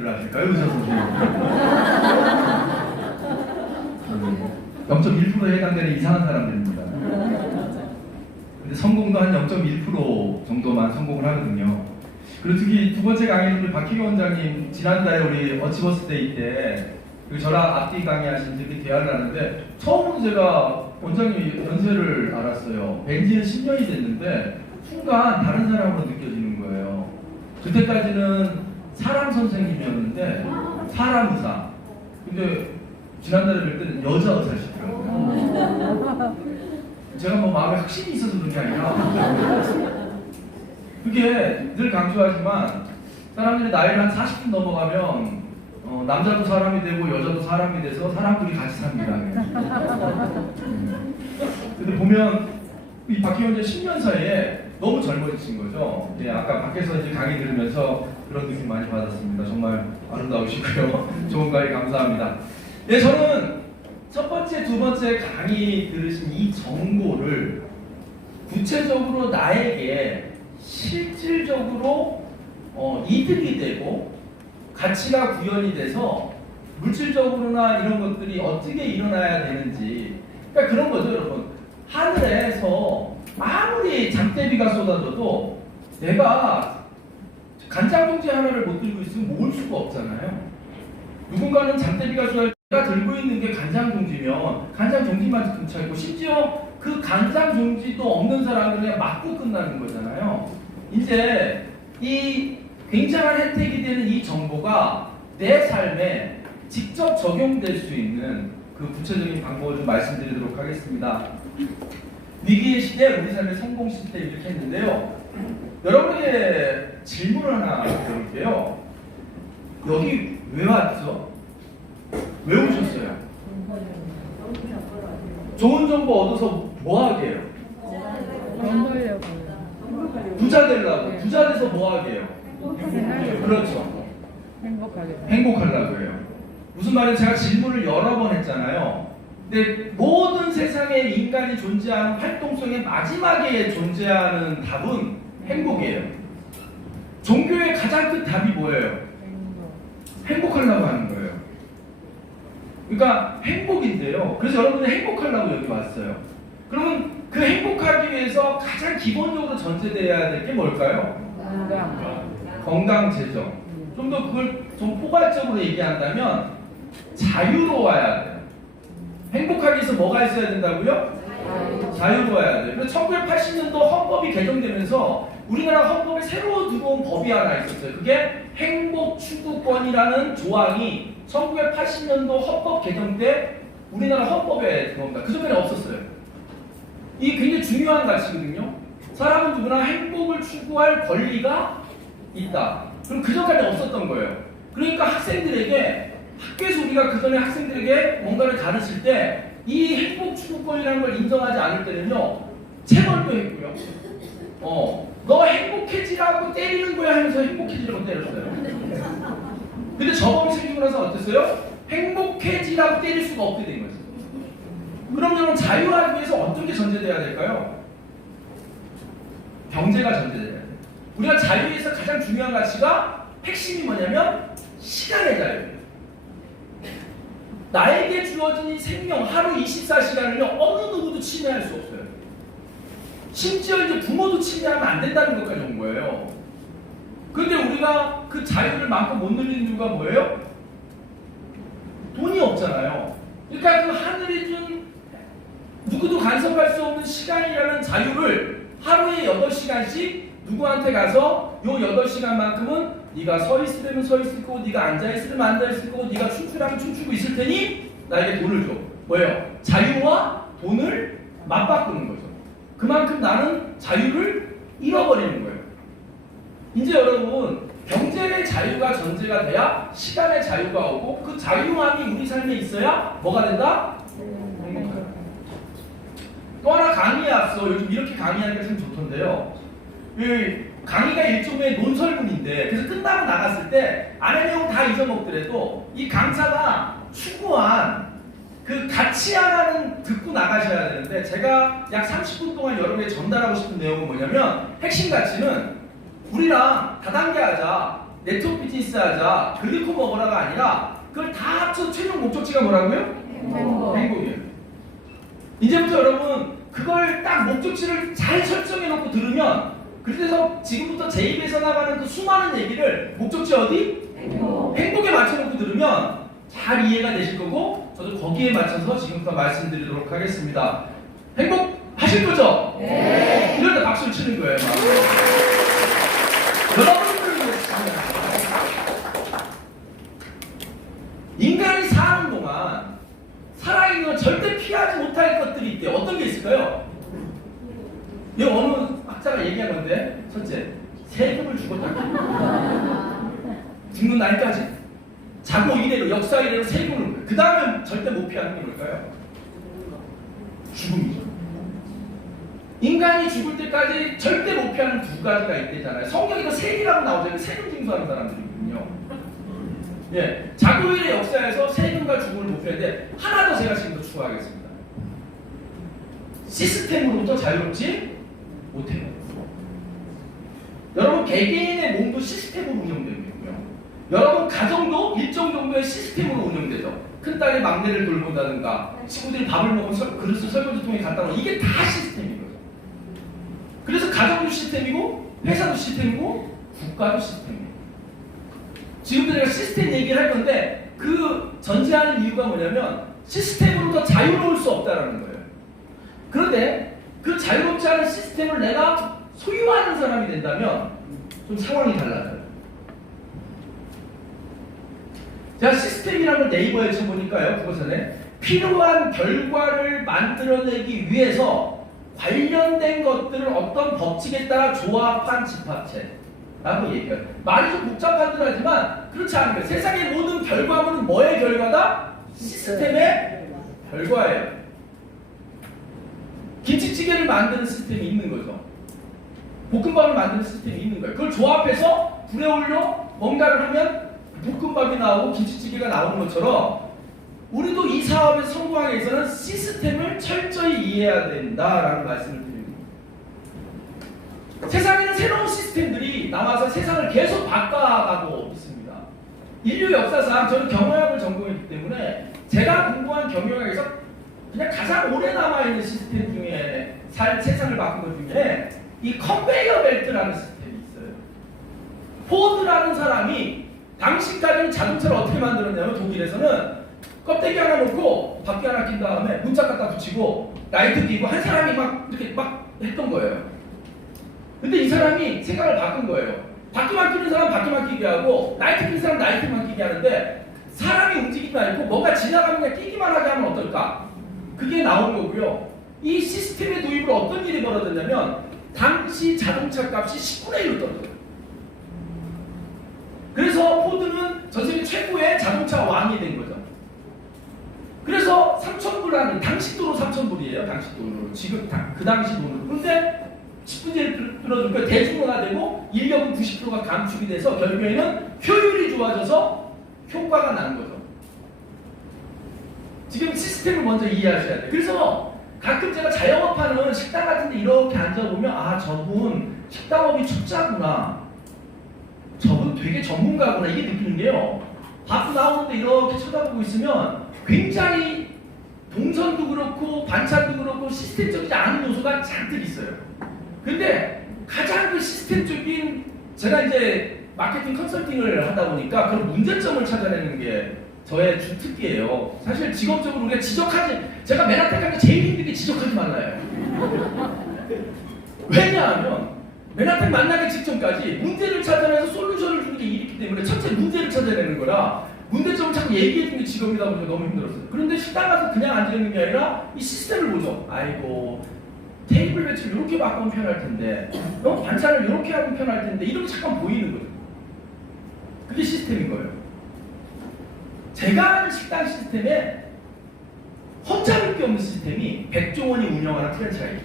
이야기들을 하실까요? 의사 선생님. 0.1%에 해당되는 이상한 사람들입니다. 근데 성공도 한 0.1% 정도만 성공을 하거든요. 그리고 특히 두 번째 강의는 우리 박희경 원장님 지난달에 우리 어치버스데이 때 저랑 앞뒤 강의하신 분이 대화를 하는데 처음으로 제가 원장님 연세를 알았어요. 뵌지는 10년이 됐는데 순간 다른 사람으로 느껴지는 거예요. 그때까지는 사람 선생님이었는데 사람 의사. 근데 지난달에 뵐 때는 여자 의사시더라고요. 제가 뭐 마음에 확신이 있어서 그런 게 아니라 그게 늘 강조하지만 사람들이 나이를 한 40분 넘어가면 남자도 사람이 되고 여자도 사람이 돼서 사람들이 같이 삽니다. 근데 보면 이 박희원 전 10년 사이에 너무 젊어지신 거죠. 예, 아까 밖에서 이제 강의 들으면서 그런 느낌 많이 받았습니다. 정말 아름다우시고요. 좋은 강의 감사합니다. 예, 저는 첫 번째, 두 번째 강의 들으신 이 정보를 구체적으로 나에게 실질적으로 이득이 되고 가치가 구현이 돼서 물질적으로나 이런 것들이 어떻게 일어나야 되는지, 그러니까 그런 거죠, 여러분. 하늘에서 아무리 장대비가 쏟아져도 내가 간장봉지 하나를 못 들고 있으면 모을 수가 없잖아요. 누군가는 장대비가 쏟아져 내가 들고 있는 게 간장종지면 간장종지만 근처 있고, 심지어 그 간장종지도 없는 사람은 그냥 맞고 끝나는 거잖아요. 이제 이 굉장한 혜택이 되는 이 정보가 내 삶에 직접 적용될 수 있는 그 구체적인 방법을 좀 말씀드리도록 하겠습니다. 위기의 시대, 우리 삶의 성공 시스템 이렇게 했는데요. 여러분에게 질문을 하나 드릴게요. 여기 왜 왔죠? 왜 오셨어요? 좋은 정보 얻어서 뭐 하게 해요? 부자 되려고. 부자 돼서 뭐 하게 해요? 그렇죠. 행복하려고 해요. 무슨 말인지 제가 질문을 여러 번 했잖아요. 근데 모든 세상에 인간이 존재하는 활동성의 마지막에 존재하는 답은 행복이에요. 종교의 가장 큰 답이 뭐예요? 행복하려고 하는 거예요. 그러니까 행복인데요. 그래서 여러분이 행복하려고 여기 왔어요. 그러면 그 행복하기 위해서 가장 기본적으로 전제되어야 될 게 뭘까요? 건강, 재정. 좀 더 그걸 좀 포괄적으로 얘기한다면 자유로워야 돼요. 행복하기 위해서 뭐가 있어야 된다고요? 자유로워야 돼요. 그래서 1980년도 헌법이 개정되면서 우리나라 헌법에 새로 들어온 법이 하나 있었어요. 그게 행복추구권이라는 조항이 1980년도 헌법 개정 때 우리나라 헌법에 들어옵니다. 그 전에는 없었어요. 이게 굉장히 중요한 가치거든요. 사람은 누구나 행복을 추구할 권리가 있다. 그럼 그 전까지 없었던 거예요. 그러니까 학생들에게, 학교에서 우리가 그 전에 학생들에게 뭔가를 가르칠 때 이 행복추구권이라는 걸 인정하지 않을 때는요, 체벌도 했고요. 너 행복해지라고 때리는 거야 하면서 행복해지라고 때렸어요. 근데 저범이 생기고 나서 어땠어요? 행복해지라고 때릴 수가 없게 된 거죠. 그럼 여러분, 자유하기 위해서 어떤 게 전제돼야 될까요? 경제가 전제돼야 돼요. 우리가 자유에서 가장 중요한 가치가 핵심이 뭐냐면 시간의 자유예요. 나에게 주어진 이 생명 하루 24시간을요 어느 누구도 침해할 수 없어요. 심지어 이제 부모도 침해하면 안 된다는 것까지 온 거예요. 그런데 우리가 그 자유를 마음껏 못 누리는 이유가 뭐예요? 돈이 없잖아요. 그러니까 그 하늘이 준 누구도 간섭할 수 없는 시간이라는 자유를 하루에 8시간씩 누구한테 가서 요 8시간만큼은 네가 서 있으려면 서 있을 거고, 네가 앉아 있으려면 앉아 있을 거고, 네가 춤추려면 춤추고 있을 테니 나에게 돈을 줘. 뭐예요? 자유와 돈을 맞바꾸는 거죠. 그만큼 나는 자유를 잃어버리는 거예요. 이제 여러분, 경제의 자유가 전제가 돼야 시간의 자유가 오고, 그 자유함이 우리 삶에 있어야 뭐가 된다? 행복하다. 또 하나 강의에 앞서 요즘 이렇게 강의하니까 참 좋던데요. 강의가 일종의 논설문인데, 그래서 끝나고 나갔을 때 안에 내용 다 잊어먹더라도 이 강사가 추구한 그 가치 하나는 듣고 나가셔야 되는데, 제가 약 30분 동안 여러분에게 전달하고 싶은 내용은 뭐냐면, 핵심 가치는 우리랑 다단계 하자. 네트워크 비즈니스 하자, 글리코 먹으라가 아니라 그걸 다 합쳐서 최종 목적지가 뭐라고요? 행복이에요. 이제부터 여러분 그걸 딱 목적지를 잘 설정해 놓고 들으면, 그래서 지금부터 제 입에서 나가는 그 수많은 얘기를 목적지 어디? 행복에 맞춰놓고 들으면 잘 이해가 되실 거고, 저도 거기에 맞춰서 지금부터 말씀드리도록 하겠습니다. 행복하실 거죠? 네. 이럴 때 박수를 치는 거예요. 여러분들을 위해서. 인간이 사는 동안 살아있는 건 절대 피하지 못할 것들이 있대요. 어떤 게 있을까요? 이 어느 학자가 얘기한 건데, 첫째, 세금을 죽었다. 죽는 날까지 자고 이래로, 역사 이래로 세금을, 그 다음에 절대 못 피하는 게 뭘까요? 죽음이죠. 인간이 죽을 때까지 절대 못 피하는 두 가지가 있대잖아요. 성경에도 세기라고 나오잖아요. 세금 징수하는 사람들이거든요. 예, 자고일의 역사에서 세금과 죽음을 못 피하는데, 하나 더 제가 지금 더 추가하겠습니다. 시스템으로부터 자유롭지 못해요. 여러분 개개인의 몸도 시스템으로 운영되고요. 여러분 가정도 일정 정도의 시스템으로 운영되죠. 큰딸이 막내를 돌본다든가, 친구들이 밥을 먹으면 그릇을 설거지통에 갖다 놓은, 이게 다 시스템인 거죠. 그래서 가정도 시스템이고, 회사도 시스템이고, 국가도 시스템이에요. 지금도 제가 시스템 얘기를 할 건데, 그 전제하는 이유가 뭐냐면 시스템으로부터 자유로울 수 없다라는 거예요. 그런데 그 자유롭지 않은 시스템을 내가 소유하는 사람이 된다면 좀 상황이 달라져요. 제가 시스템이라는 걸 네이버에 쳐보니까요, 그것은 필요한 결과를 만들어내기 위해서 관련된 것들을 어떤 법칙에 따라 조합한 집합체라고 얘기해요. 말이 좀 복잡하긴 하지만 그렇지 않은 거예요. 세상의 모든 결과물은 뭐의 결과다? 시스템의 결과예요. 김치찌개를 만드는 시스템이 있는 거죠. 볶음밥을 만드는 시스템이 있는 거예요. 그걸 조합해서 불에 올려 뭔가를 하면 볶음밥이 나오고 김치찌개가 나오는 것처럼, 우리도 이 사업에 성공하기 위해서는 시스템을 철저히 이해해야 된다라는 말씀을 드립니다. 세상에는 새로운 시스템들이 나와서 세상을 계속 바꿔가고 있습니다. 인류 역사상 저는 경영학을 전공했기 때문에 제가 공부한 경영학에서 그냥 가장 오래 남아있는 시스템 중에 세상을 바꾼 것 중에 이 컨베이어 벨트라는 시스템이 있어요. 포드라는 사람이 당시까지는 자동차를 어떻게 만들었냐면, 독일에서는 껍데기 하나 놓고 바퀴 하나 낀 다음에 문짝 갖다 붙이고 라이트 끼고 한 사람이 막 이렇게 막 했던 거예요. 근데 이 사람이 생각을 바꾼 거예요. 바퀴만 끼는 사람 바퀴만 끼게 하고, 라이트 끼는 사람 라이트만 끼게 하는데, 사람이 움직이지 말고 뭔가 지나가면 그냥 끼기만 하게 하면 어떨까? 그게 나온 거고요. 이 시스템의 도입으로 어떤 일이 벌어졌냐면, 당시 자동차 값이 10분의 1로 떨어져요. 그래서 포드는 전 세계 최고의 자동차 왕이 된 거죠. 그래서 3,000불 하는, 당시 돈으로 3,000불이에요. 당시 돈으로. 지금 그 당시 돈으로. 근데 10분의 1 줄어들고 대중화되고 인력은 90%가 감축이 돼서 결국에는 효율이 좋아져서 효과가 나는 거죠. 지금 시스템을 먼저 이해하셔야 돼요. 그래서 가끔 제가 자영업하는 식당 같은 데 이렇게 앉아보면, 아, 저분 식당업이 초짜구나, 저분 되게 전문가구나, 이게 느끼는 게요. 밥 나오는데 이렇게 쳐다보고 있으면 굉장히 동선도 그렇고 반찬도 그렇고 시스템적이지 않은 요소가 잔뜩 있어요. 근데 가장 그 시스템적인, 제가 이제 마케팅 컨설팅을 하다 보니까 그런 문제점을 찾아내는 게 저의 주특기예요. 사실 직업적으로 우리가 제가 맨하탄 가면 제일 힘든 게 지적하지 말라요. 왜냐하면 맨하탄 만나기 직전까지 문제를 찾아내서 솔루션을 주는 게 일이기 때문에 첫째 문제를 찾아내는 거라, 문제점을 자꾸 얘기해 주는 게 직업이다 보니까 너무 힘들었어요. 그런데 식당 가서 그냥 앉아있는 게 아니라 이 시스템을 보죠. 아이고, 테이블 배치를 이렇게 바꾸면 편할 텐데, 반찬을 이렇게 하면 편할 텐데, 이렇게 잠깐 보이는 거예요. 그게 시스템인 거예요. 제가 하는 식당 시스템에 헛잡을 게 없는 시스템이 백종원이 운영하는 프랜차이즈.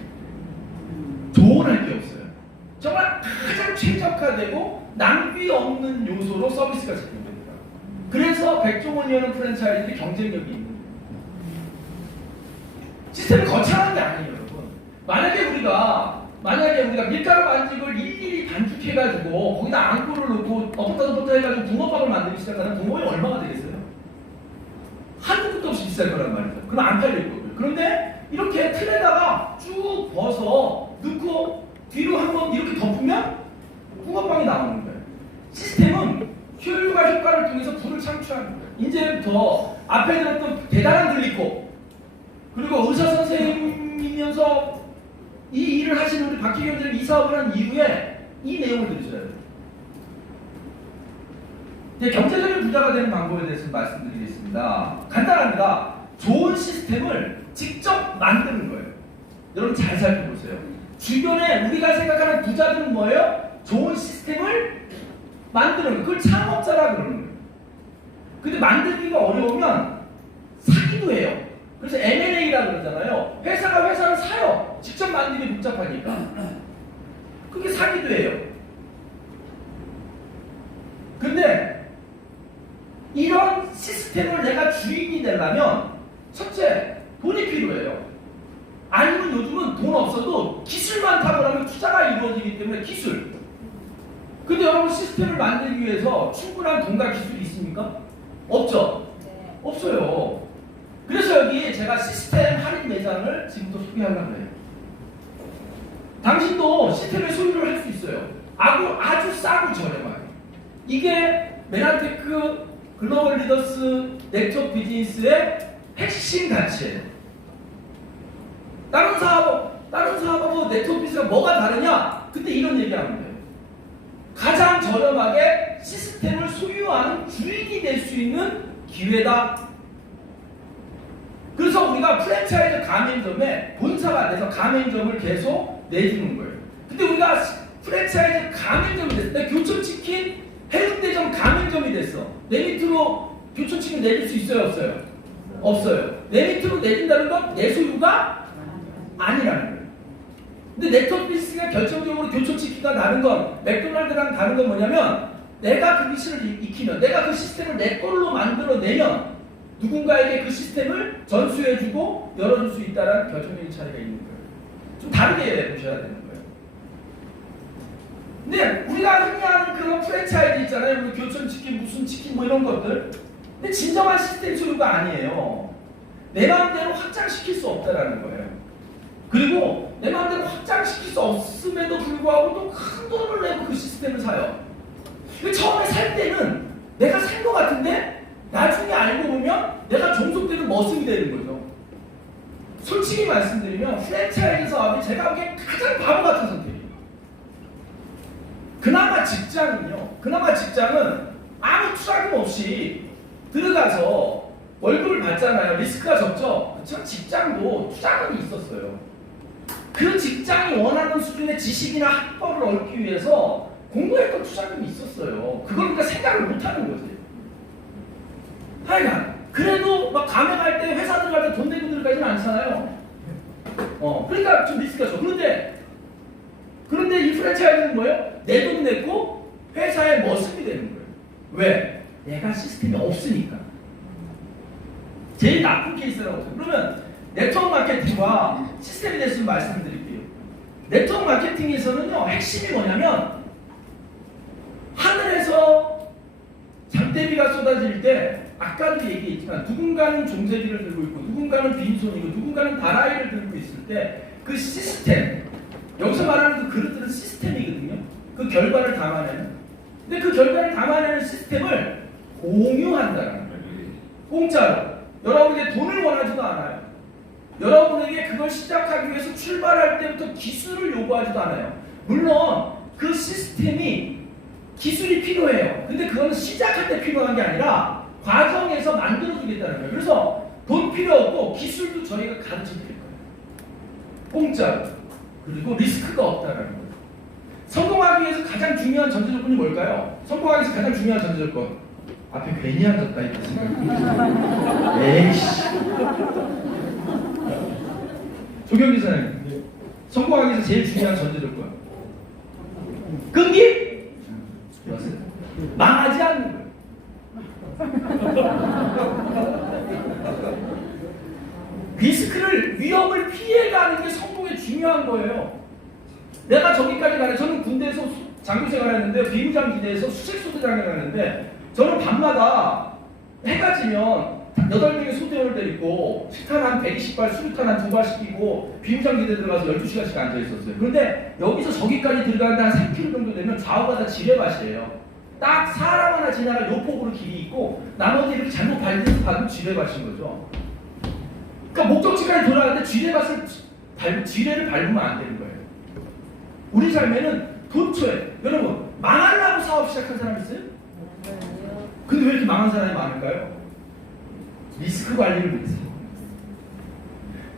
조언할 게 없어요. 정말 가장 최적화되고 낭비 없는 요소로 서비스가 제공됩니다. 그래서 백종원이 하는 프랜차이즈들이 경쟁력이 있는 거예요. 시스템이 거창한 게 아니에요, 여러분. 만약에 우리가 만약에 우리가 밀가루 반죽을 일일이 반죽해가지고 거기다 앙꼬를 넣고 엎었다 해가지고 붕어빵을 만들기 시작하면 붕어빵이 얼마가 되겠어요? 한두 끝도 없이 비쌀 거란 말이죠. 그럼 안 팔릴 거고요. 그런데 이렇게 틀에다가 쭉 벗어 넣고 뒤로 한번 이렇게 덮으면 붕어빵이 나오는 거예요. 시스템은 효과를 통해서 불을 창출하는 거예요. 이제부터 앞에 들었던 대단한 들리코 그리고 의사 선생님이면서 이 일을 하시는 우리 박희경 선생님 이 사업을 한 이후에 이 내용을 들으셔야 돼요. 이제 경제적인 부자가 되는 방법에 대해서 말씀드리겠습니다. 간단합니다. 좋은 시스템을 직접 만드는 거예요. 여러분 잘 살펴보세요. 주변에 우리가 생각하는 부자들은 뭐예요? 좋은 시스템을 만드는 거예요. 그걸 창업자라 그러는 거예요. 근데 만들기가 어려우면 사기도 해요. 그래서 M&A라고 그러잖아요. 회사가 회사를 사요. 직접 만들기 복잡하니까. 그게 사기도 해요. 근데 이런 시스템을 내가 주인이 되려면 첫째, 돈이 필요해요. 아니면 요즘은 돈 없어도 기술만 탁월하면 투자가 이루어지기 때문에 기술. 근데 여러분 시스템을 만들기 위해서 충분한 돈과 기술이 있습니까? 없죠? 네. 없어요. 그래서 여기 제가 시스템 할인 매장을 지금부터 소개하려고 해요. 당신도 시스템의 소유를 할 수 있어요. 아주 싸고 저렴하게. 이게 메나테크 글로벌 리더스 네트워크 비즈니스의 핵심 가치예요. 다른 사업하고 네트워크 비즈니스가 뭐가 다르냐? 그때 이런 얘기하면 돼요. 가장 저렴하게 시스템을 소유하는 주인이 될 수 있는 기회다. 그래서 우리가 프랜차이즈 가맹점에 본사가 돼서 가맹점을 계속 내주는 거예요. 근데 우리가 프랜차이즈 가맹점이 됐을 때 교촌치킨 해운대점 가맹점이 됐어. 내 밑으로 교촌치킨 내줄 수 있어요? 없어요? 없어요. 내 밑으로 내준다는 건 내 소유가 아니라는 거예요. 근데 네트워크 비즈니스가 결정적으로 교촌치킨과 다른 건 맥도날드랑 다른 건 뭐냐면 내가 그 기술을 익히면 내가 그 시스템을 내 걸로 만들어내면 누군가에게 그 시스템을 전수해주고 열어줄 수 있다는 결정적인 차이가 있는 거예요. 좀 다르게 보셔야 되는 거예요. 근데 우리가 흔히 하는 그런 프랜차이즈 있잖아요. 뭐 교촌치킨, 무슨 치킨 뭐 이런 것들. 근데 진정한 시스템 소유가 아니에요. 내 마음대로 확장시킬 수 없다라는 거예요. 그리고 내 마음대로 확장시킬 수 없음에도 불구하고 또 큰 돈을 내고 그 시스템을 사요. 처음에 살 때는 내가 산 것 같은데 나중에 알고 보면 내가 종속되는 머슴이 되는 거죠. 솔직히 말씀드리면 프랜차이즈 사업이 제가 보기엔 가장 바보 같은 선택이에요. 그나마 직장은 아무 투자금 없이 들어가서 월급을 받잖아요. 리스크가 적죠. 그렇지만 직장도 투자금이 있었어요. 그 직장이 원하는 수준의 지식이나 학벌을 얻기 위해서 공부했던 투자금이 있었어요. 그걸 우리가 생각을 못하는 거지. 하여간 그래도 막 가맹할 때 회사 들어갈 때 돈 내고 들어가지는 않잖아요. 그러니까 좀 리스크가 죠. 그런데 이 프랜차이즈는 뭐예요? 내 돈 내고 회사의 머슴이 되는 거예요. 왜? 내가 시스템이 없으니까. 제일 나쁜 케이스라고 해요. 그러면 네트워크 마케팅과 시스템에 대해서 좀 말씀드릴게요. 네트워크 마케팅에서는요, 핵심이 뭐냐면 하늘에서 장대비가 쏟아질 때 아까도 얘기했지만 누군가는 종세기를 들고 있고 누군가는 빈손이고 누군가는 다라이를 들고 있을 때 그 시스템, 여기서 말하는 그 그릇들은 시스템이거든요. 그 결과를 담아내는. 근데 그 결과를 담아내는 시스템을 공유한다는 거예요. 공짜로. 여러분에게 돈을 원하지도 않아요. 여러분에게 그걸 시작하기 위해서 출발할 때부터 기술을 요구하지도 않아요. 물론 그 시스템이 기술이 필요해요. 근데 그건 시작할 때 필요한 게 아니라 과정에서 만들어주겠다는 거예요. 그래서 돈 필요 없고 기술도 저희가 가르쳐 드릴 거예요. 공짜로. 그리고 리스크가 없다는 거예요. 성공하기 위해서 가장 중요한 전제 조건이 뭘까요? 성공하기 위해서 가장 중요한 전제 조건. 앞에 괜히 앉았다 이거 생각. 에이씨. 조경 기사님. 성공하기 위해서 제일 중요한 전제 조건. 끈기? 망하지 않는 거예요. 리스크를, 위험을 피해가는 게 성공에 중요한 거예요. 내가 저기까지 가네. 저는 군대에서 장교 생활했는데 비무장 기대에서 수색소대장을 했는데 저는 밤마다 해가 지면 8명의 소대원을 데리고 식탄 한 120발, 수류탄 한 2발 시키고 비무장 기대 들어가서 12시간씩 앉아 있었어요. 그런데 여기서 저기까지 들어가는데 한 3km 정도 되면 좌우가 다 지뢰밭이에요. 딱 사람 하나 지나갈 요 폭으로 길이 있고 나머지 이렇게 잘못 밟으면 지뢰밭인 거죠. 그러니까 목적지까지 돌아가는데 지뢰를 밟으면 안 되는 거예요. 우리 삶에는 도처에 여러분 망하려고 사업 시작한 사람 있어요? 근데 왜 이렇게 망한 사람이 많을까요? 리스크 관리를 못해요.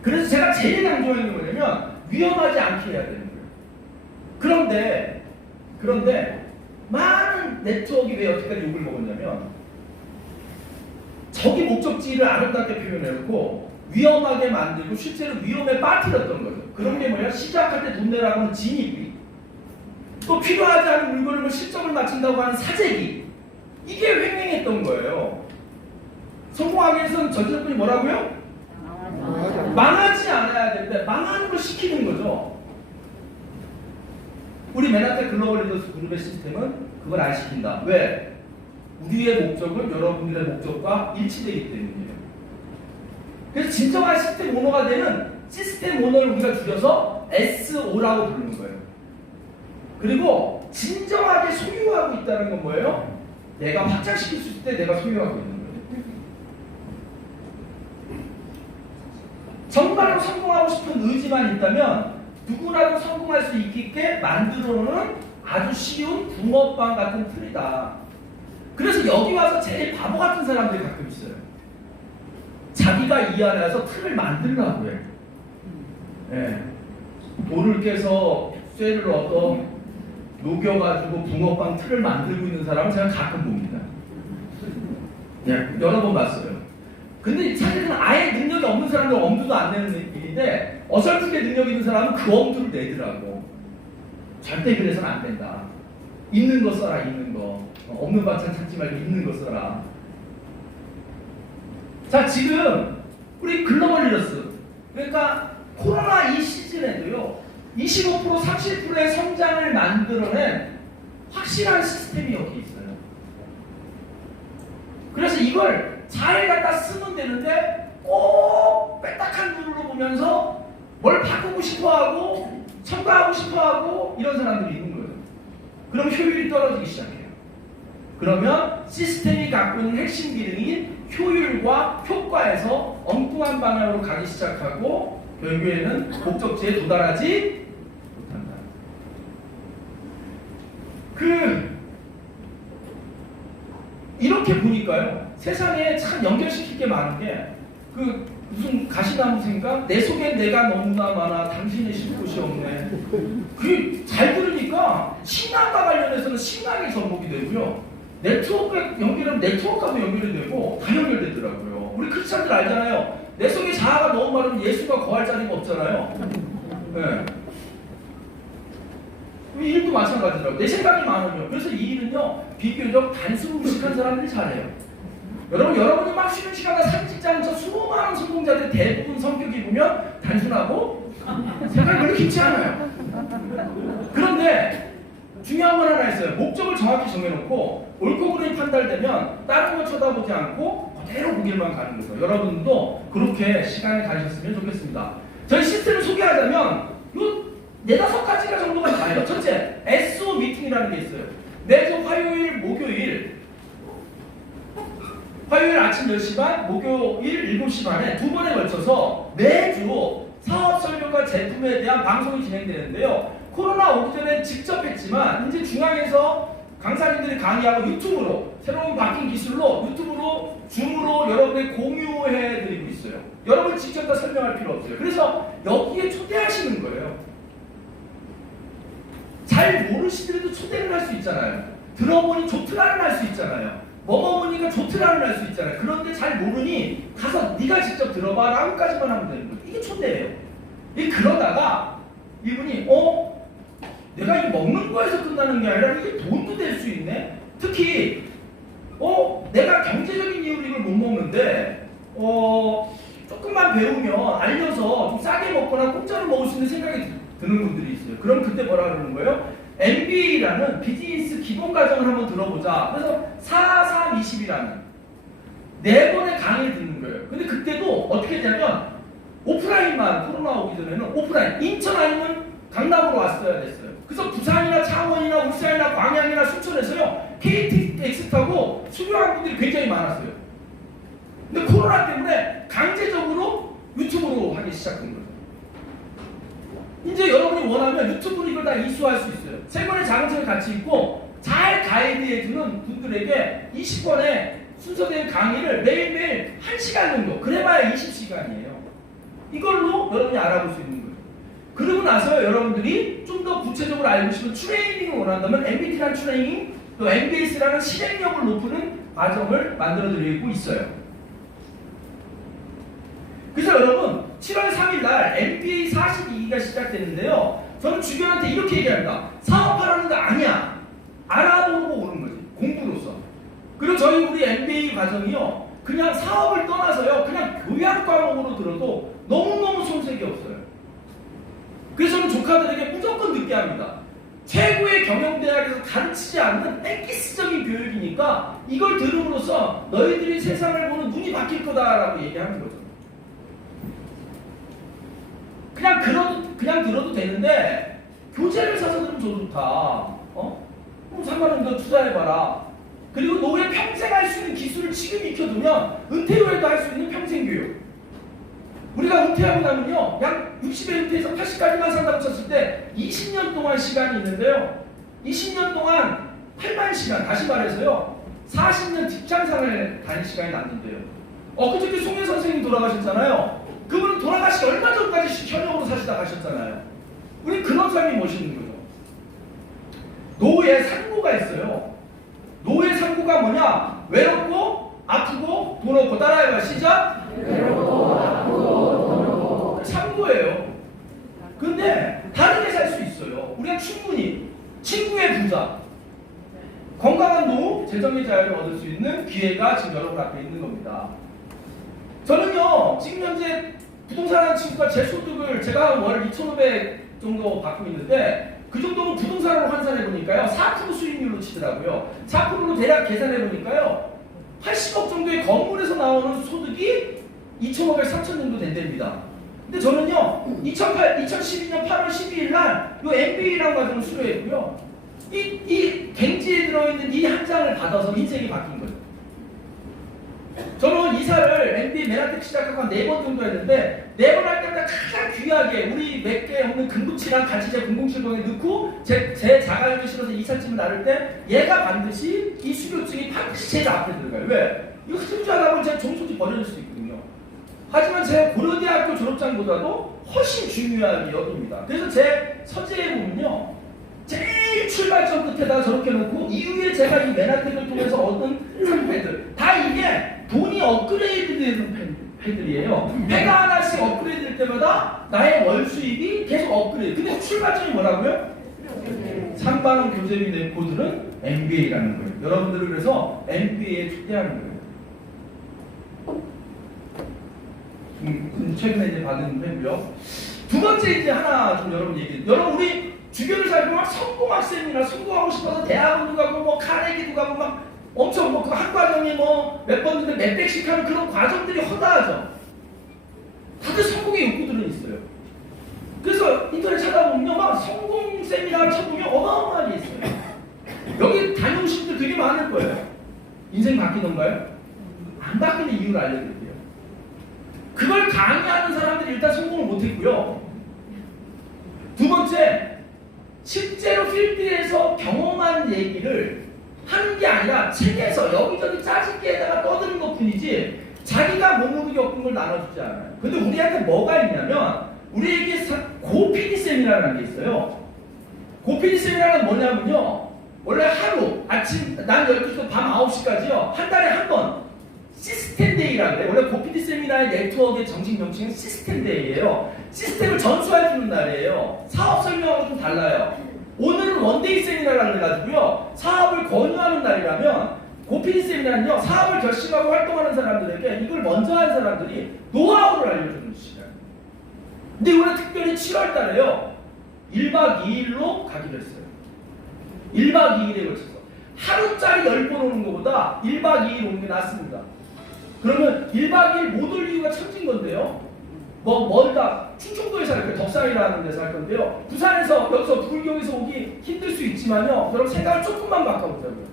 그래서 제가 제일 강조하는 게 뭐냐면 위험하지 않게 해야 되는 거예요. 그런데 많은 네트워크가 왜 여태까지 욕을 먹었냐면 저기 목적지를 아름답게 표현해놓고 위험하게 만들고 실제로 위험에 빠뜨렸던 거죠. 그런 게 뭐야? 시작할 때 돈 내라고 하는 진입비, 또 필요하지 않은 물건을 실적을 맞춘다고 하는 사재기, 이게 횡행했던 거예요. 성공하기 위해서는 전제조건이 뭐라고요? 망하지 않아야 되는데 망하는 걸 시키는 거죠. 우리 맨하탄 글로벌 리더스 그룹의 시스템은 그걸 안 시킨다. 왜? 우리의 목적은 여러분들의 목적과 일치되기 때문이에요. 그래서 진정한 시스템 오너가 되는 시스템 오너를 우리가 줄여서 SO라고 부르는 거예요. 그리고 진정하게 소유하고 있다는 건 뭐예요? 내가 확장시킬 수 있을 때 내가 소유하고 있는 거예요. 정말로 성공하고 싶은 의지만 있다면 누구나도 성공할 수 있게 만들어놓는 아주 쉬운 붕어빵 같은 틀이다. 그래서 여기 와서 제일 바보 같은 사람들이 가끔 있어요. 자기가 이 안에서 틀을 만들려고 해. 네. 돌을 깨서 쇠를 얻어 녹여가지고 붕어빵 틀을 만들고 있는 사람을 제가 가끔 봅니다. 네, 여러 번 봤어요. 근데 사실은 아예 능력이 없는 사람들은 엄두도 안 내는 일인데 어설프게 능력 있는 사람은 그 엄두를 내더라고. 절대 그래서는 안 된다. 있는 거 써라, 있는 거. 없는 반찬 찾지 말고 있는 거 써라. 자, 지금 우리 글로벌 리더스, 그러니까 코로나 이 시즌에도요 25% 30%의 성장을 만들어낸 확실한 시스템이 여기 있어요. 그래서 이걸 잘 갖다 쓰면 되는데 꼭 빼딱한 눈으로 보면서 뭘 바꾸고 싶어하고 첨가하고 싶어하고 이런 사람들이 있는 거예요. 그럼 효율이 떨어지기 시작해요. 그러면 시스템이 갖고 있는 핵심 기능인 효율과 효과에서 엉뚱한 방향으로 가기 시작하고 결국에는 목적지에 도달하지 못한다. 이렇게 보니까요 세상에 참 연결시킬 게 많은 게 무슨 가시나무 생각? 내 속엔 내가 너무나 많아 당신의 쉴 곳이 없네. 그게 잘 들으니까 신앙과 관련해서는 신앙이 접목이 되고요. 네트워크 연결하면 네트워크하고 연결이 되고 다 연결되더라고요. 우리 크리스찬들 알잖아요. 내 속에 자아가 너무 많으면 예수가 거할 자리가 없잖아요. 네. 이 일도 마찬가지더라고요. 내 생각이 많으면. 그래서 이 일은요 비교적 단순 무식한 사람들이 잘해요. 여러분이 막 쉬는 시간에 사진 찍자면서 수많은 성공자들 대부분 성격이 보면 단순하고 생각이 별로 깊지 않아요. 그런데 중요한 건 하나 있어요. 목적을 정확히 정해놓고 옳고 그름이 판단되면 다른 걸 쳐다보지 않고 그대로 보길만 가는 거죠. 여러분도 그렇게 시간을 가지셨으면 좋겠습니다. 저희 시스템을 소개하자면 요 4-5가지가 정도가 나와요. 첫째, SO 미팅이라는 게 있어요. 매주 화요일, 목요일 아침 10시 반, 목요일 7시 반에 2번에 걸쳐서 매주 사업 설명과 제품에 대한 방송이 진행되는데요. 코로나 오기 전에 직접 했지만 이제 중앙에서 강사님들이 강의하고 유튜브로 새로운 바뀐 기술로 유튜브로 줌으로 여러분에 공유해 드리고 있어요. 여러분 직접 다 설명할 필요 없어요. 그래서 여기에 초대하시는 거예요. 잘 모르시더라도 초대를 할 수 있잖아요. 들어보니 조트라를 할 수 있잖아요. 먹어보니까 조트라를 할 수 있잖아요. 그런데 잘 모르니 가서 네가 직접 들어봐 라고까지만 하면 되는 거예요. 이게 초대예요. 그러다가 이분이 내가 이 먹는 거에서 끝나는 게 아니라 이게 돈도 될 수 있네. 특히 내가 경제적인 이유로 이걸 못 먹는데 조금만 배우면 알려서 좀 싸게 먹거나 공짜로 먹을 수 있는 생각이 드는 분들이 있어요. 그럼 그때 뭐라 그러는 거예요? MBA라는 비즈니스 기본 과정을 한번 들어보자. 그래서 4-3-20이라는 4번의 강의를 듣는 거예요. 근데 그때도 어떻게 되냐면 오프라인만, 코로나 오기 전에는 오프라인, 인천 아니면 강남으로 왔어야 됐어요. 그래서 부산이나 창원이나 울산이나 광양이나 순천에서요 KTX 타고 수료한 분들이 굉장히 많았어요. 근데 코로나 때문에 강제적으로 유튜브로 하기 시작한 거죠. 이제 여러분이 원하면 유튜브로 이걸 다 이수할 수 있어요. 세 권의 자격증을 같이 있고 잘 가이드해주는 분들에게 20권의 순서된 강의를 매일매일 1시간 정도, 그래봐야 20시간이에요. 이걸로 여러분이 알아볼 수 있는 거예요. 그러고 나서 여러분들이 좀 더 구체적으로 알고 싶은 트레이닝을 원한다면 MBT라는 트레이닝, 또 MBS라는 실행력을 높이는 과정을 만들어드리고 있어요. 그래서 여러분 7월 3일 날 MBA 42기가 시작되는데요. 저는 주변한테 이렇게 얘기합니다. 사업하라는 거 아니야. 알아보고 오는 거지. 공부로서. 그리고 저희 우리 MBA 과정이요. 그냥 사업을 떠나서요. 그냥 교양 과목으로 들어도 너무너무 손색이 없어요. 그래서 저는 조카들에게 무조건 듣게 합니다. 최고의 경영대학에서 가르치지 않는 엑기스적인 교육이니까 이걸 들음으로써 너희들이 세상을 보는 눈이 바뀔 거다라고 얘기하는 거죠. 그냥 들어도 되는데 교재를 사서 들으면 좋다. 그럼 3만 원 더 투자해봐라. 그리고 노후에 평생 할 수 있는 기술을 지금 익혀두면 은퇴 후에도 할 수 있는 평생 교육. 우리가 은퇴하고 나면요, 약 60에 은퇴해서 80까지만 산다고 쳤을 때 20년 동안 시간이 있는데요. 20년 동안 8만 시간, 다시 말해서요, 40년 직장생활을 다닐 시간이 남는데요. 그저께 송혜 선생님 돌아가셨잖아요. 그분은 돌아가시기 얼마 전까지 현역으로 사시다 가셨잖아요. 우리 그런 삶이 멋있는 거죠. 노후에 상고가 있어요. 노후의 상고가 뭐냐? 외롭고 아프고 돈 없고. 따라해봐. 시작. 외롭고 아프고 돈 없고. 상고예요. 근데 다르게 살 수 있어요. 우리가 충분히 친구의 부자, 건강한 노후, 재정의 자유를 얻을 수 있는 기회가 지금 여러분 앞에 있는 겁니다. 저는요, 지금 현재 부동산 하는 친구가 제 소득을 제가 월 2,500 정도 받고 있는데 그 정도면 부동산으로 환산해 보니까요 4% 수익률로 치더라고요. 4%로 대략 계산해 보니까요 80억 정도의 건물에서 나오는 소득이 2,500, 3,000 정도 된답니다. 근데 저는요 2012년 8월 12일 날 이 MBA라는 과정을 수료했고요. 이 갱지에 들어있는 이 한 장을 받아서 인생이 바뀐 거예요. 저는 이사를 MBA 맨하탄 시작하고 한 4번 정도 했는데 4번 할 때마다 가장 귀하게 우리 몇 개 없는 금붙이랑 같이 제 007번에 넣고 제 자가용이 실어서 이삿짐을 나를 때 얘가 반드시 이 수료증이 반드시 제일 앞에 들어가요. 왜? 이거 흠주하다 보면 제가 종소지 버려질 수 있거든요. 하지만 제 고려대학교 졸업장보다도 훨씬 중요하게 여깁니다. 그래서 제 서재에 보면요 제일 출발점 끝에다가 저렇게 놓고 이후에 제가 이 맨하탄을 통해서 얻은 상패들 다 이게 돈이 업그레이드 되는 패들이에요. 패가 하나씩 업그레이드 될 때마다 나의 월 수입이 계속 업그레이드. 근데 출발점이 뭐라고요? 3만원 교재비 낸 코드는 MBA라는 거예요. 여러분들을 그래서 MBA에 초대하는 거예요. 최근에 이제 받은 패고요. 두 번째 이제 하나 좀 여러분 얘기해요. 여러분 우리 주변을 살펴보면 성공 학생이나 성공하고 싶어서 대학원도 가고 뭐 카네기도 가고 막 엄청 뭐 그 학과정이 뭐 몇 번인데 몇백씩 하는 그런 과정들이 허다하죠. 다들 성공의 욕구들은 있어요. 그래서 인터넷 찾아보면 막 성공 세미나를 쳐보면 어마어마하게 있어요. 여기 다녀오신 분들 되게 많을 거예요. 인생 바뀌던가요? 안 바뀌는 이유를 알려드릴게요. 그걸 강의하는 사람들이 일단 성공을 못했고요. 두 번째, 실제로 필드에서 경험한 얘기를 하는 게 아니라 책에서 여기저기 짜집기에다가 떠드는 것 뿐이지 자기가 몸으로 겪은 걸 나눠주지 않아요. 근데 우리한테 뭐가 있냐면 우리에게 고PD쌤이라는 게 있어요. 고PD쌤이라는 뭐냐면요 원래 하루 아침 난 12시부터 밤 9시까지요 한 달에 한 번 시스템데이라고 해요. 원래 고PD 세미나의 네트워크의 정식 명칭은 시스템데이예요. 시스템을 전수해주는 날이에요. 사업 설명하고 좀 달라요. 오늘은 원데이 세미나라고 해가지고요 사업을 권유하는 날이라면 고PD 세미나는요 사업을 결심하고 활동하는 사람들에게 이걸 먼저 한 사람들이 노하우를 알려주는 시간. 근데 이번에 특별히 7월 달에요 1박 2일로 가기로 했어요. 1박 2일에 걸쳐서. 하루짜리 10번 오는 것보다 1박 2일 오는 게 낫습니다. 그러면 1박 2일 못 올 이유가 천진 건데요. 멀다. 충청도에서 할 거예요. 덕산이라는 데서 할 건데요. 부산에서, 여기서 부울경에서 오기 힘들 수 있지만요. 여러분 생각을 조금만 바꿔보자고요.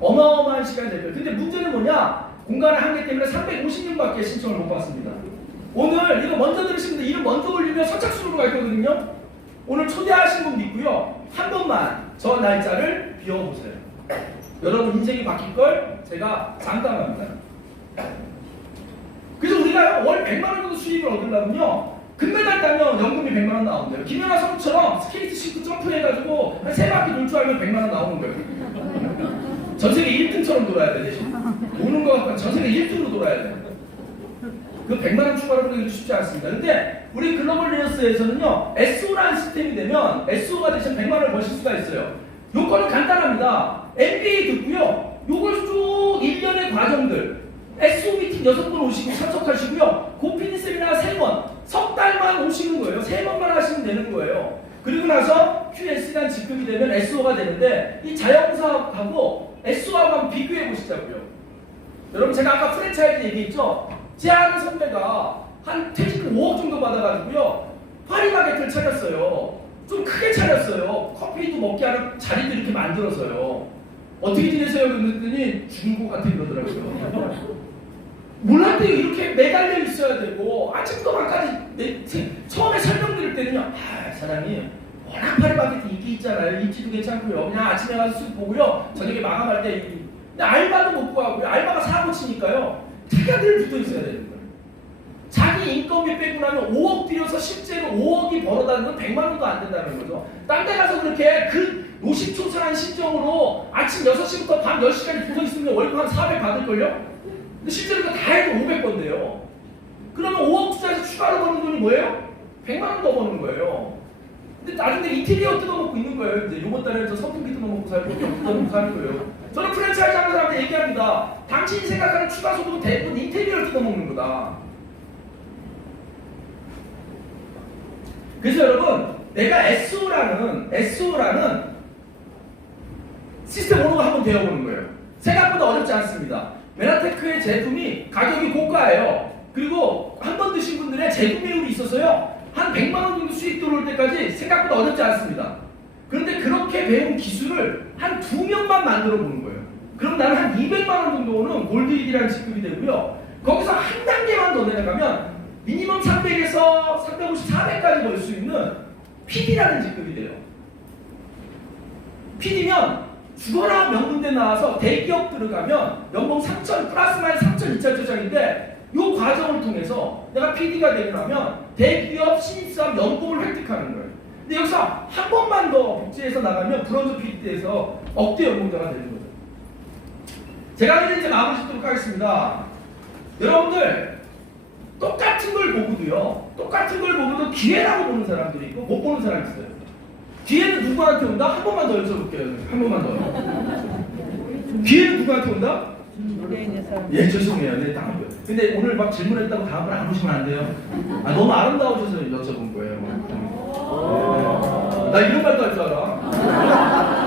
어마어마한 시간이 될 거예요. 근데 문제는 뭐냐? 공간의 한계 때문에 350명밖에 신청을 못 받습니다. 오늘 이거 먼저 들으신 분들 이름 먼저 올리면 선착순으로 갈 거거든요. 오늘 초대하신 분 믿고요. 한 번만 저 날짜를 비워보세요. 여러분 인생이 바뀔 걸 제가 장담합니다. 그래서 우리가 월 100만 원 정도 수입을 얻으려면요. 금메달 따면 연금이 100만 원 나온대요. 김연아 선수처럼 스케이트 신고 점프해가지고 한 3바퀴 돌 줄 알면 100만 원 나오는 거예요. 전 세계 1등처럼 돌아야 돼, 대신. 오는 거 같고 전 세계 1등으로 돌아야 돼. 그 100만 원 추가로 보내기 쉽지 않습니다. 근데 우리 글로벌 리너스에서는요. SO라는 시스템이 되면 SO가 대신 100만 원을 버실 수가 있어요. 요거는 간단합니다. MBA 듣고요. 요걸 쭉 1년의 과정들 SO 미팅 6번 오시고 참석하시고요. 고피디 세미나 3번, 석 달만 오시는 거예요. 3번만 하시면 되는 거예요. 그리고 나서 QS가 지급이 되면 SO가 되는데 이 자영사하고 SO하고 한번 비교해 보시자고요. 여러분 제가 아까 프랜차이즈 얘기했죠? 제 아는 선배가 한 퇴직금 5억 정도 받아가지고요. 파리바게트를 차렸어요. 좀 크게 차렸어요. 커피도 먹게 하는 자리도 이렇게 만들어서요. 어떻게 지내세요? 그랬더니 죽은 것 같아 그러더라고요. 몰랐대요. 이렇게 매달려 있어야 되고 아침도 밤까지 처음에 설명드릴 때는요. 사장님 워낙 파리바게트 인기 있잖아요. 입지도 괜찮고요. 그냥 아침에 가서 쓱 보고요. 저녁에 마감할 때 근데 알바도 못 구하고요. 알바가 사고 치니까요. 자기가 늘 붙어 있어야 되는 거예요. 자기 인건비 빼고 나면 5억 들여서 실제로 5억이 벌어다는 건 100만 원도 안 된다는 거죠. 딴 데 가서 그렇게 그 노심초사한 심정으로 아침 6시부터 밤 10시까지 붙어 있으면 월급 한 400 받을걸요? 근데 실제로 다 해도 500건데요. 그러면 5억 투자해서 추가로 버는 돈이 뭐예요? 100만 원 더 버는 거예요. 근데 나중에 인테리어 뜯어먹고 있는 거예요. 이제 요번 달에 저 선풍기 뜯어먹고 살고 뜯어먹고 사는 거예요. 저는 프랜차이즈 하는 사람한테 얘기합니다. 당신이 생각하는 추가 소득은 대부분 인테리어를 뜯어먹는 거다. 그래서 여러분 내가 SO라는 시스템 오너가 한번 되어보는 거예요. 생각보다 어렵지 않습니다. 메나테크의 제품이 가격이 고가예요. 그리고 한 번 드신 분들의 재구매율이 있어서요. 한 100만 원 정도 수익 들어올 때까지 생각보다 어렵지 않습니다. 그런데 그렇게 배운 기술을 한 2명만 만들어 보는 거예요. 그럼 나는 한 200만 원 정도는 골드일이라는 직급이 되고요. 거기서 한 단계만 더 내려가면 미니멈 300에서 350, 400까지 벌 수 있는 PD라는 직급이 돼요. PD면 죽어라 명문대 나와서 대기업 들어가면 연봉 3천 플러스 마이너스 3천 2차 조정인데 이 과정을 통해서 내가 PD가 되려면 대기업 신입사원 연봉을 획득하는 거예요. 근데 여기서 한 번만 더 복지해서 나가면 브론즈 PD에서 억대 연봉자가 되는 거죠. 제가 이제 마무리 짓도록 하겠습니다. 여러분들 똑같은 걸 보고도요. 똑같은 걸 보고도 기회라고 보는 사람들이 있고 못 보는 사람이 있어요. 기회는 누구한테 온다? 한 번만 더 여쭤볼게요. 한 번만 더. 기회는 누구한테 온다? 예, 죄송해요. 네, 다음 거. 근데 오늘 막 질문했다고 다음을 안 보시면 안 돼요. 너무 아름다우셔서 여쭤본 거예요. 나 이런 말도 할 줄 알아.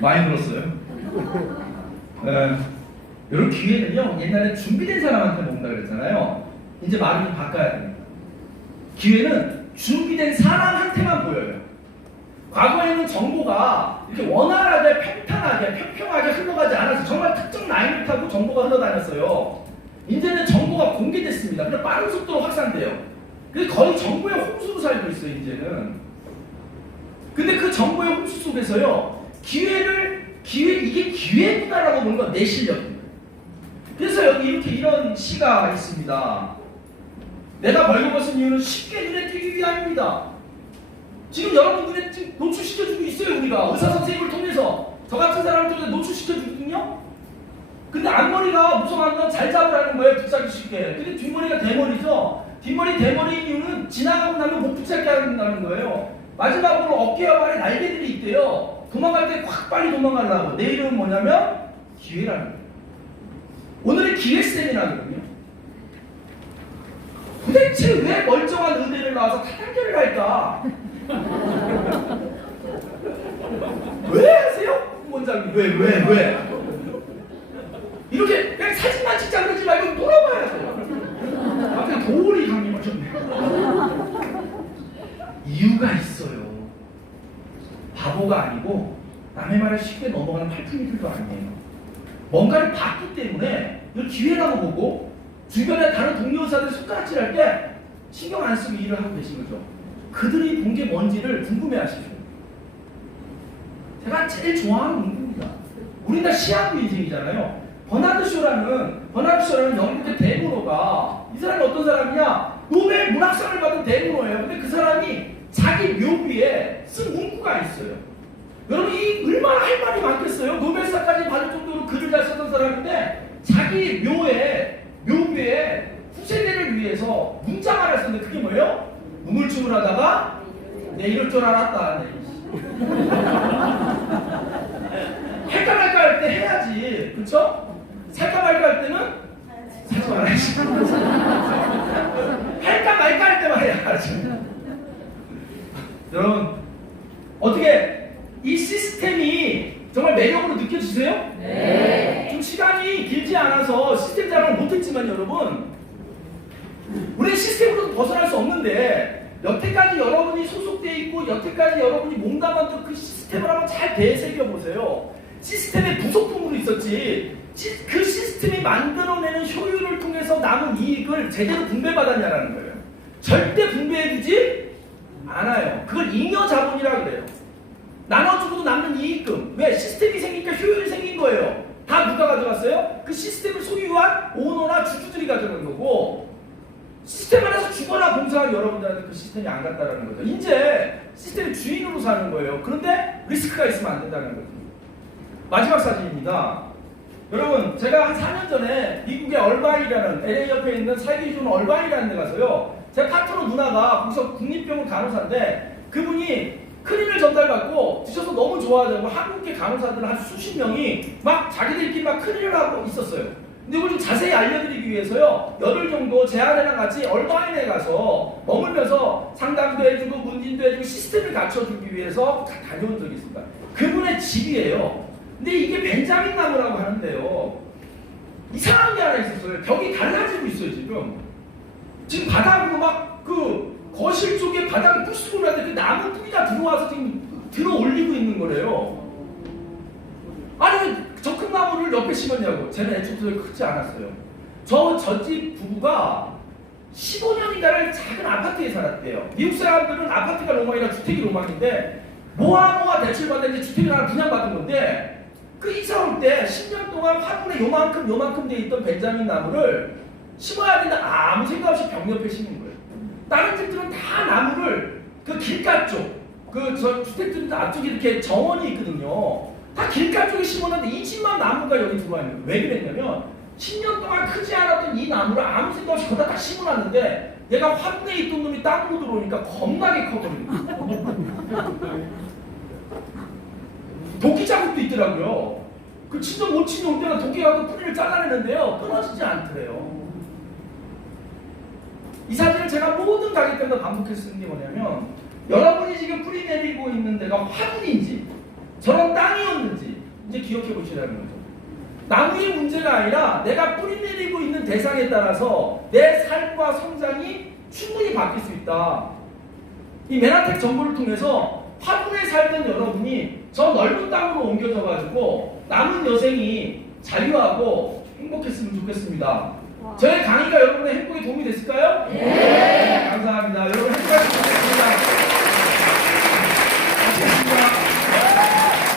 많이 들었어요. 이런 기회는요. 옛날에 준비된 사람한테 먹는다 그랬잖아요. 이제 말을 좀 바꿔야 됩니다. 기회는 준비된 사람한테만 보여요. 과거에는 정보가 이렇게 원활하게 평탄하게 평평하게 흘러가지 않아서 정말 특정 라인을 타고 정보가 흘러다녔어요. 이제는 정보가 공개됐습니다. 그래서 빠른 속도로 확산돼요. 그래서 거의 정보의 홍수로 살고 있어요. 이제는. 근데 그 정보의 홍수 속에서요. 이게 기회구나라고 보는 건 내 실력입니다. 그래서 여기 이런 시가 있습니다. 내가 벌금 벗은 이유는 쉽게 눈에 띄기 위함입니다. 지금 여러분 눈에 노출시켜주고 있어요. 우리가 의사 선생님을 통해서 저 같은 사람을 통해서 노출시켜주거든요. 근데 앞머리가 무서워하는 건 잘 잡으라는 거예요. 붙잡기 쉽게. 근데 뒷머리가 대머리죠. 뒷머리 대머리인 이유는 지나가고 나면 못 붙잡게 한다는 거예요. 마지막으로 어깨와 발에 날개들이 있대요. 도망갈 때 확 빨리 도망가려고. 내 이름은 뭐냐면 기회라는 거예요. 오늘의 기회 세미나거든요. 근데 도대체 왜 멀쩡한 의대를 나와서 타단계를 할까? 왜 하세요? 원장님 왜? 이렇게 그냥 사진만 찍자 그러지 말고 물어봐야 돼요. 앞에 도리 강림하셨네. 이유가 있어요. 바보가 아니고 남의 말에 쉽게 넘어가는 팔품이들도 아니에요. 뭔가를 봤기 때문에 이걸 기회라고 보고 주변에 다른 동료 의사들 손가락질할 때 신경 안 쓰고 일을 하고 계신 거죠. 그들이 본 게 뭔지를 궁금해하시죠. 제가 제일 좋아하는 운동입니다. 우리나라 시한부 인생이잖아요. 버나드 쇼라는 영국의 대문호가 이 사람이 어떤 사람이냐? 노벨 문학상을 받은 대문호예요. 근데 그 사람이 자기 묘비에 쓴 문구가 있어요. 여러분 이 얼마나 할 말이 많겠어요? 노벨상까지 받을 정도로 글을 잘 썼던 사람인데 자기 묘비에 후세대를 위해서 문장 하나 썼는데 그게 뭐예요? 우물쭈물 하다가 내 이럴 줄 알았다. 할까 말까 할 때 해야지. 그렇죠? 살까 말까 할 때는 사지 말아야지. 할까 말까 할 때만 해야지. 여러분 어떻게 이 시스템이 정말 매력으로 느껴지세요? 네. 좀 시간이 길지 않아서 시스템 자랑을 못했지만 여러분 우리 시스템으로 벗어날 수 없는데 여태까지 여러분이 소속되어 있고 여태까지 여러분이 몸담았던 그 시스템을 한번 잘 되새겨보세요. 시스템의 부속품으로 있었지 그 시스템이 만들어내는 효율을 통해서 남은 이익을 제대로 분배받았냐라는 거예요. 절대 분배해주지 않아요. 그걸 잉여자본이라고 그래요. 나눠주고도 남는 이익금. 왜? 시스템이 생기니까 효율이 생긴 거예요. 다 누가 가져갔어요? 그 시스템을 소유한 오너나 주주들이 가져간 거고 시스템 안에서 주거나 봉사한 여러분들한테 그 시스템이 안 갔다라는 거죠. 이제 시스템의 주인으로 사는 거예요. 그런데 리스크가 있으면 안 된다는 거죠. 마지막 사진입니다. 여러분 제가 한 4년 전에 미국의 얼바인이라는 LA 옆에 있는 살기 좋은 얼바인이라는 데 가서요. 제 파트너 누나가 거기서 국립병원 간호사인데 그분이 클린을 전달받고 드셔서 너무 좋아하자고 한국계 간호사들 한 수십 명이 막 자기들끼리 막 클린을 하고 있었어요. 근데 이걸 좀 자세히 알려드리기 위해서요. 열흘 정도 제 아내랑 같이 얼바인에 가서 머물면서 상담도 해주고 문진도 해주고 시스템을 갖춰주기 위해서 다녀온 적이 있습니다. 그분의 집이에요. 근데 이게 벤자민 나무라고 하는데요. 이상한 게 하나 있었어요. 벽이 갈라지고 있어요 지금. 지금 바닥으로 막 그 거실 쪽에 바닥이 부수고 나는데 그 나무 뿌리가 들어와서 지금 들어 올리고 있는 거래요. 아니 저 큰 나무를 옆에 심었냐고. 쟤는 애초부터 크지 않았어요. 저 집 부부가 15년인가를 작은 아파트에 살았대요. 미국 사람들은 아파트가 로망이라 주택이 로망인데 모아 대출받아 이제 주택을 하나 분양받은 건데 그 이사 올 때 10년 동안 화분에 요만큼 돼 있던 벤자민 나무를 심어야 된다 아무 생각 없이 벽 옆에 심은 거예요. 다른 집들은 다 나무를 그 길가 쪽, 저 주택들도 앞쪽에 이렇게 정원이 있거든요. 다 길가 쪽에 심었는데 이 집만 나무가 여기 들어와 있는 거예요. 왜 그랬냐면 10년 동안 크지 않았던 이 나무를 아무 생각 없이 거기다 다 심어놨는데 얘가 화분에 있던 놈이 땅으로 들어오니까 겁나게 커버리는 거예요. 도끼 자국도 있더라고요. 그 친정 모친이 올 때는 도끼 갖고 뿌리를 잘라내는데요. 끊어지지 않더래요. 이 사진을 제가 모든 가게 때마다 반복해서 쓰는 게 뭐냐면 여러분이 지금 뿌리 내리고 있는 데가 화분인지 저런 땅이었는지 이제 기억해 보시라는 거죠. 나무의 문제가 아니라 내가 뿌리 내리고 있는 대상에 따라서 내 삶과 성장이 충분히 바뀔 수 있다. 이 메나텍 정보를 통해서 화분에 살던 여러분이 저 넓은 땅으로 옮겨져 가지고 남은 여생이 자유하고 행복했으면 좋겠습니다. 저의 강의가 여러분의 행복에 도움이 됐을까요? 네. 감사합니다. 여러분